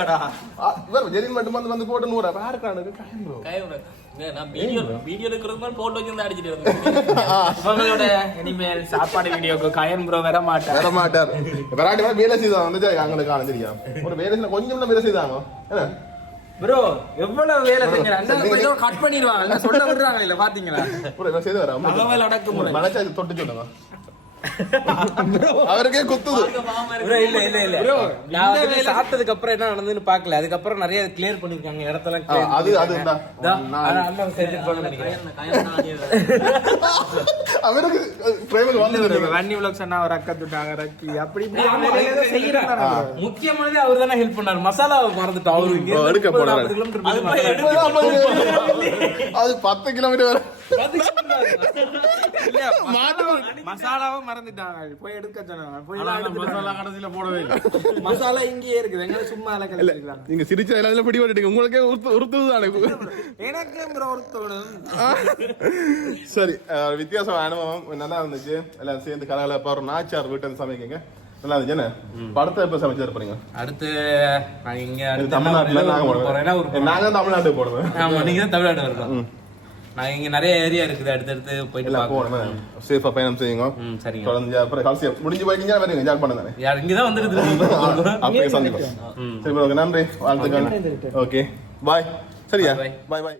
இவர் ஜெரின் மட்டும் வந்து போட்டு 100 ரூபாய் யாருக்கானது டைம் ப்ரோ. நான் வீடியோ எடுக்கிறது மாதிரி போட்டோ வச்சிருந்தே அடிச்சிட்டு இருந்தேன். உங்களோட இனிமேல் சாப்பாடு வீடியோக்கு கயன் ப்ரோ வர மாட்டார். வராட்டி மாதிரி வேலை செய்தாங்க வந்து அங்களுக்கு ஆனந்திரியா ஒரு வேலை செய்ய கொஞ்சம் வேலை செய்தாங்க. என்ன ப்ரோ எவ்வளவு வேலை செஞ்சீங்க? கட் பண்ணிடுவாங்க சொல்ல விடுறாங்க இல்ல பாத்தீங்களா? செய்து வரேன். தகவல் அடக்குமுறை மனசாச்சு தொட்டு சொல்லுங்க. அவருக்கே குத்துது. இல்ல இல்ல இல்ல ப்ரோ நான் வந்து சாப்பிட்டதுக்கு அப்புறம் என்ன நடந்துன்னு பார்க்கல. அதுக்கு அப்புறம் நிறைய கிளியர் பண்ணிருக்காங்க இடத்தெல்லாம். அது அண்ணா செட் பண்ண நினைக்கிறேன். அவருக்கு பிரேமக்கு வந்தது வன்னி vlogs அண்ணா ஒரு அக்கா துட்டாங்க ரக்கி அப்படி இப்படி செய்யறாங்க. முக்கியமானது அவர் தானே ஹெல்ப் பண்ணாரு. மசாலாவை மறந்துட்டோம். அவரு எடுக்க போறாரு. அது 10 கிலோமீட்டர் வர மசாலாவை மறந்துட்டாங்க. போய் எடுக்க சொன்னாங்க. போய் மசாலா கடைசியில போடவே இல்லை. மசாலா இங்கேயே இருக்குது. எங்க சும்மா எல்லாம் நீங்க சிரிச்ச எல்லாத்துல பிடி போட்டுட்டீங்க. உங்களுக்கே உறுத்துதானே எனக்கு சரி வித்தியாசம் அனுபவம் நல்லா இருந்துச்சு. எல்லாம் சேர்ந்து கலகலப்பா ஒரு நாச்சார் வீட்டு சமைக்கங்க நல்லா இருந்துச்சு. படத்தை எப்ப சமைச்சு போறீங்க? அடுத்து இங்க தமிழ்நாட்டுல நாங்க தமிழ்நாட்டுக்கு போடுவேன். ஆமா நீங்க தான் தமிழ்நாடு வரலாம். நான் இங்க நிறைய ஏரியா இருக்குது. அடுத்தடுத்து போயிட்டு போகணும். சேஃபா பயணம் செய்யுங்க. சரிங்க. தொடர்ந்து அப்புறம் கடைசி முடிஞ்சு போய்க்கிங்க வருங்க. ஜாயின் பண்ணுங்க. யார் இங்கதான் வந்துருது. அப்படியே சந்திப்போம். சரி நன்றி வாழ்த்துக்கள். Okay bye. சரியா பாய் பாய்.